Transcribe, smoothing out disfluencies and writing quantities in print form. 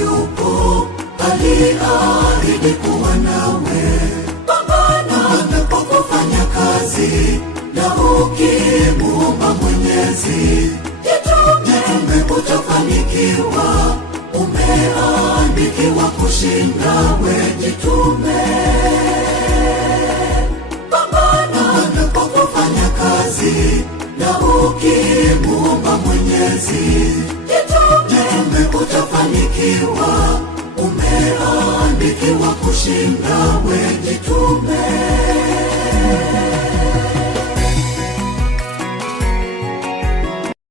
yupo aliahidi kuwa nawe. Pambana kwa kufanya kazi, na ukimuomba Mwenyezi, jitume utafanikiwa. Umeandikiwa kushinda, we jitume. Pambana kwa kufanya kazi, na ukimuomba Mwenyezi, jitume utafanikiwa. Umeandikiwa kushinda, we jitume.